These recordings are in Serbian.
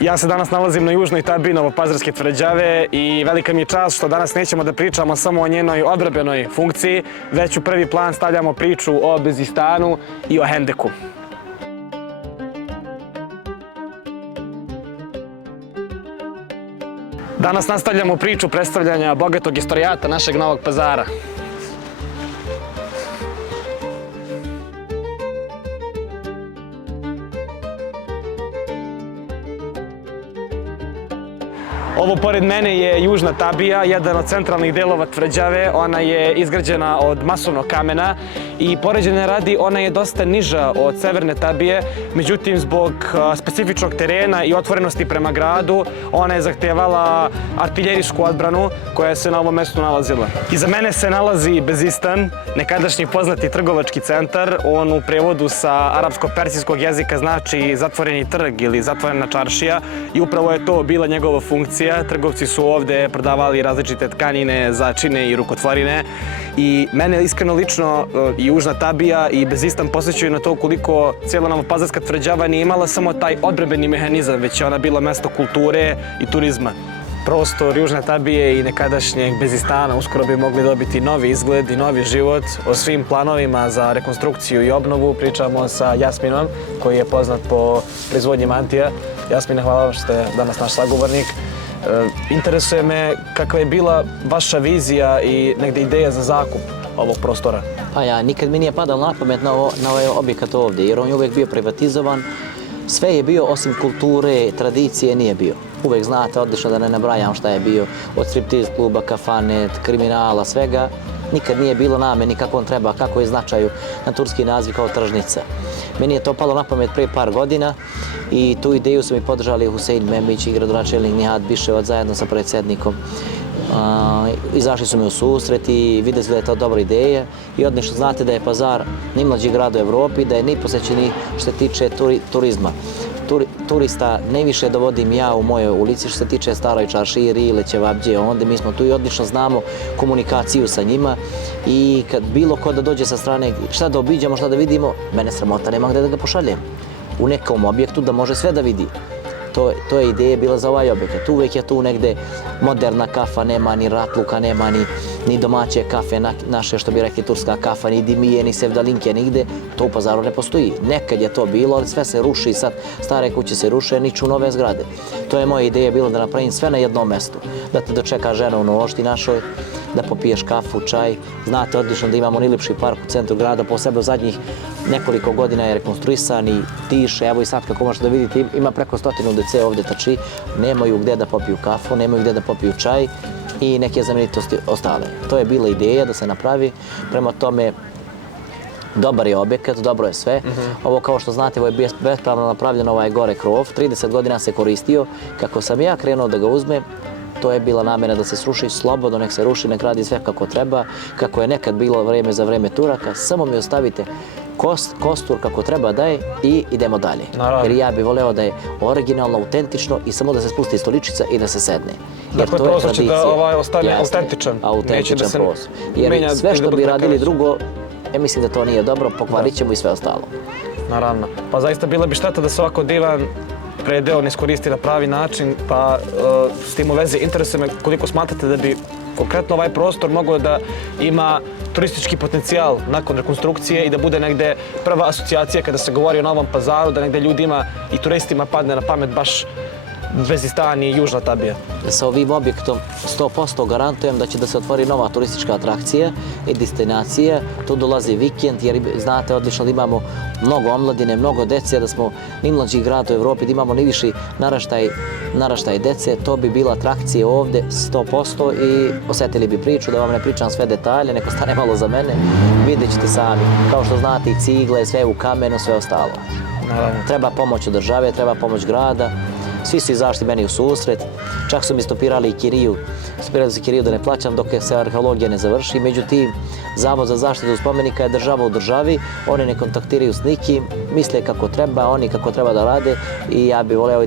Ja se danas nalazim na južnoj tabiji Novopazarske tvrđave i velika mi je čast što danas nećemo da pričamo samo o njenoj odbrambenoj funkciji, već u prvi plan stavljamo priču o Bezistanu i o Hendeku. Danas nastavljamo priču predstavljanja bogatog istorijata našeg Novog Pazara. Ovo pored mene je južna tabija, jedan od centralnih delova tvrđave. Ona je izgrađena od masovnog kamena i poređenja radi ona je dosta niža od severne tabije, međutim zbog specifičnog terena i otvorenosti prema gradu ona je zahtevala artiljerijsku odbranu koja se na ovom mestu nalazila. Iza mene se nalazi Bezistan, nekadašnji poznati trgovački centar. On u prevodu sa arapsko-persijskog jezika znači zatvoreni trg ili zatvorena čaršija i upravo je to bila njegova funkcija. Trgovci su ovde prodavali različite tkanine, začine i rukotvorine i mene iskreno lično i južna tabija i Bezistan posjećaju na to koliko cijela Novopazarska tvrđava nije imala samo taj odbrambeni mehanizam, već je ona bila mesto kulture i turizma. Prostor južne tabije i nekadašnjeg Bezistana uskoro bi mogli dobiti novi izgled i novi život. O svim planovima za rekonstrukciju i obnovu pričamo sa Jasminom, koji je poznat po proizvodnji mantija. Jasmine, hvala vam što ste danas naš sagovornik. Interesuje me kakva je bila vaša vizija i negdje ideja za zakup ovog prostora. Pa ja, nikad mi nije padalo na pamet na ovaj objekat ovdje, jer on je uvijek bio privatizovan. Sve je bio, osim kulture, tradicije, nije bio. Uvijek znate odlično da ne nabrajam šta je bio, od striptiz kluba, kafane, kriminala, svega. Nikad nije bilo nameni kako on treba, kako je značaju na turski naziv kao tržnica. Meni je to palo na pamet prije par godina i tu ideju su mi podržali Husein Memić i gradonačelnik Nihat Biševac zajedno sa predsjednikom. Izašli su mi u susret i vidjeli da je to dobra ideja i odlično znate da je Pazar najmlađi grad u Evropi, da je najposećeniji što se tiče turizma. Turista najviše dovodim ja u mojoj ulici što se tiče Staroj čaršiji, Rile, Ćevabđe, onda mi smo tu i odlično znamo komunikaciju sa njima i kad bilo ko da dođe sa strane, šta da obiđamo, šta da vidimo, mene sramota nema gdje da ga pošaljem. U nekom objektu da može sve da vidi. To je ideja bila za ovaj objekat. Uvijek je tu negde moderna kafa, nema ni ratluka, nema ni domaće kafe naše, što bi rekli turska kafa, ni dimije, ni sevdalinke, nigde. To u Pazaru ne postoji. Nekad je to bilo, ali sve se ruši, sad stare kuće se ruše, niču nove zgrade. To je moja ideja bila da napravim sve na jednom mestu. Da te dočeka žena u nošti našoj, da popiješ kafu, čaj. Znate odlično da imamo najljepši park u centru grada, posebno zadnjih nekoliko godina je rekonstruisan i tiše. Evo i sad kako možete da vidite, ima preko 100 dece ovdje tači, nemaju gdje da popiju kafu, nemaju gdje da popiju čaj i neke znamenitosti ostale. To je bila ideja da se napravi, prema tome dobar je objekat, dobro je sve. Ovo kao što znate, ovo je bespravno napravljeno, ovaj gore krov, 30 godina se koristio. Kako sam ja krenuo da ga uzmem, to je bila namjera da se sruši slobodno, nek se ruši, nek radi sve kako treba, kako je nekad bilo vrijeme za vrijeme Turaka, samo mi ostavite kostur kako treba da je i idemo dalje. Jer ja bih voleo da je originalno, autentično i samo da se spusti stoličica i da se sedne. Jer dakle, to je tradicija. Da ovaj ostane autentičan. Autentičan prostor. Jer sve što bi radili drugo, mislim da to nije dobro, pokvarit ćemo i sve ostalo. Naravno. Pa zaista bila bi šteta da se ovako divan predeo ne iskoristi na pravi način, pa s tim u vezi interesuje me koliko smatrate da bi konkretno ovaj prostor mogao da ima turistički potencijal nakon rekonstrukcije i da bude negde prva asocijacija kada se govori o Novom Pazaru, da negde ljudima i turistima padne na pamet baš Bezistan i južna tabija. Sa ovim objektom 100% garantujem da će da se otvori nova turistička atrakcija i destinacija. Tu dolazi vikend jer znate odlično da imamo mnogo omladine, mnogo dece, da smo najmlađi grad u Evropi, da imamo najviši naraštaj dece. To bi bila atrakcija ovde 100% i osjetili bi priču, da vam ne pričam sve detalje, neko stane malo za mene, vidjet ćete sami. Kao što znate i cigle, sve u kamenu, sve ostalo. Naravno. Treba pomoć od države, treba pomoć grada. Svi su izašli meni u susret, čak su mi stopirali kiriju da ne plaćam dok se arheologija ne završi. Međutim, Zavod za zaštitu spomenika je država u državi, oni ne kontaktiraju s nikim, misle kako treba, oni kako treba da rade i ja bih voleo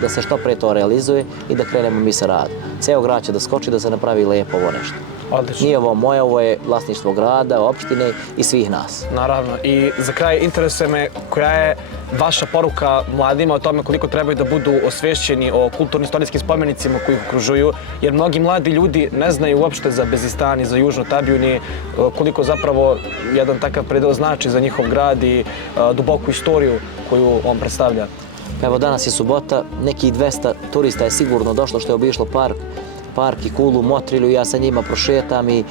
da se što pre to realizuje i da krenemo mi sa radom. Ceo grad će da skoči, da se napravi lepo ovo nešto. Odlično. Nije ovo moje, ovo je vlasništvo grada, opštine i svih nas. Naravno. I za kraj interesuje me koja je vaša poruka mladima o tome koliko trebaju da budu osvešćeni o kulturno-istorijskim spomenicima koji ih okružuju, jer mnogi mladi ljudi ne znaju uopšte za Bezistan i za Južnu Tabiju, ni koliko zapravo jedan takav predeo znači za njihov grad i duboku istoriju koju on predstavlja. Evo danas je subota, nekih 200 turista je sigurno došlo što je obišlo park i Kulu, Motrilju, ja sa njima prošetam i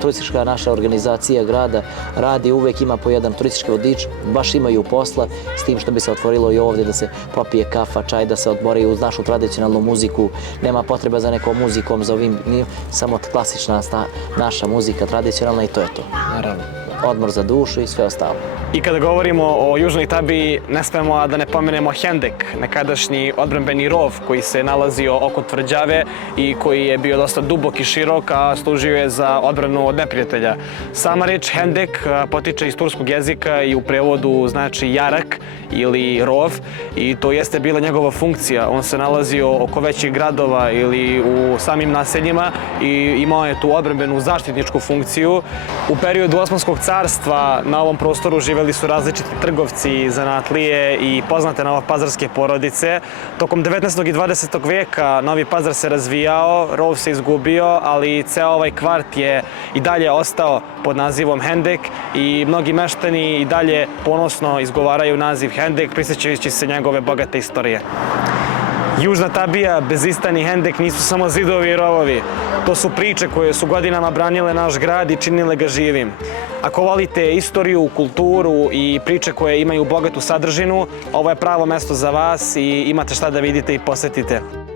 turistička naša organizacija grada radi, uvek ima po jedan turistički vodič, baš imaju posla s tim što bi se otvorilo i ovdje da se popije kafa, čaj, da se odmori uz našu tradicionalnu muziku, nema potreba za nekom muzikom, za ovim, samo klasična naša muzika tradicionalna i to je to. Naravno. Odmor za dušu i sve ostalo. I kada govorimo o Južnoj Tabiji, ne smemo a da ne pomenemo Hendek, nekadašnji odbrambeni rov koji se nalazio oko tvrđave i koji je bio dosta dubok i širok, a služio je za odbranu od neprijatelja. Sama reč Hendek potiče iz turskog jezika i u prevodu znači jarak ili rov i to jeste bila njegova funkcija. On se nalazio oko većih gradova ili u samim naseljima i imao je tu odbrambenu zaštitničku funkciju. U periodu Osmanskog carstva na ovom prostoru živeli su različiti trgovci, zanatlije i poznate novopazarske porodice. Tokom 19. i 20. vijeka Novi Pazar se razvijao, rov se izgubio, ali ceo ovaj kvart je i dalje ostao pod nazivom Hendek i mnogi meštani i dalje ponosno izgovaraju naziv Hendek, prisjećajući se njegove bogate istorije. Južna Tabija, Bezistan i Hendek nisu samo zidovi i rovovi. To su priče koje su godinama branile naš grad i činile ga živim. Ako volite istoriju, kulturu i priče koje imaju bogatu sadržinu, ovo je pravo mesto za vas i imate šta da vidite i posetite.